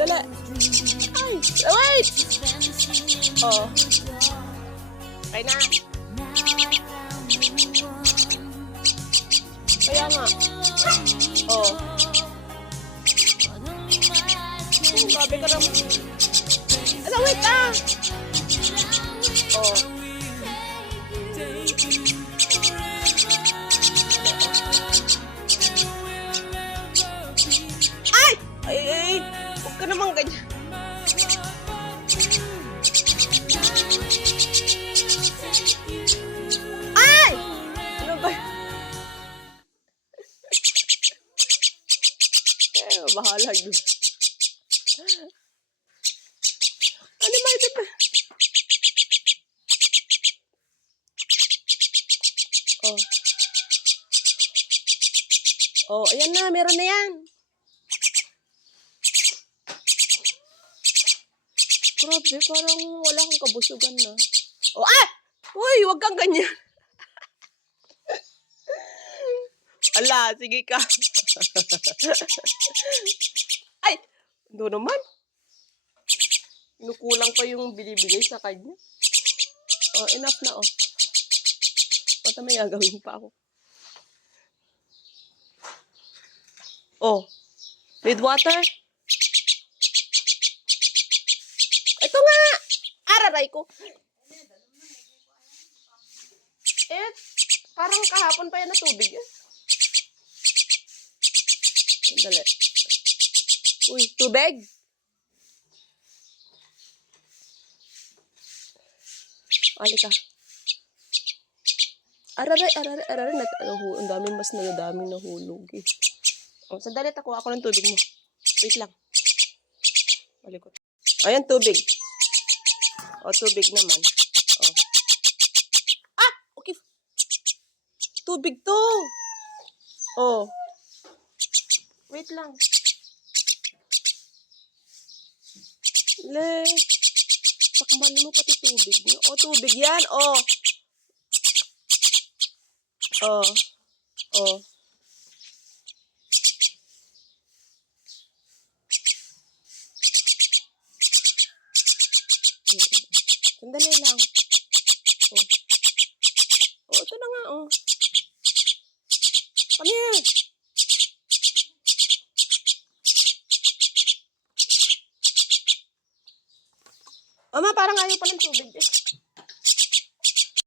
Dali. Ay, wait! Oh. Okay na. Kaya nga. Oh. Sabi ka naman. Ano, wait ah! Oh. Ay! Ay! Huwag ka naman ganyan. Ay! Ano ba? Bahala yun. Ano ba ito pa? Oh. Oh, ayan na. Meron na yan. Grabe, parang wala kang kabusugan na. Oh, ah! Uy, wag kang ganyan. Ala, sige ka. Ay, doon naman. Inukulang pa yung binibigay sa kanya. Oh, enough na, oh. O, may gagawin pa ako. Oh, with water? Ito nga! Araray ko. Eh, parang kahapon pa yan na tubig eh. Dali. Uy, tubig? Alika. Araray. Ang daming mas nadaming nahulog eh. Oh, sandali, takuha ako ng tubig mo. Wait lang. Malikot. Ayan, tubig. O, tubig naman. Oh. Ah! Okay. Tubig to. Oh. Wait lang. Le. Takman mo pati tubig niyo. O, tubig yan. Oh. Oh. Oh. Sandali lang. Oh. Oh, ito na nga, oh. Come here. Ama, parang ayaw pa ng tubig eh.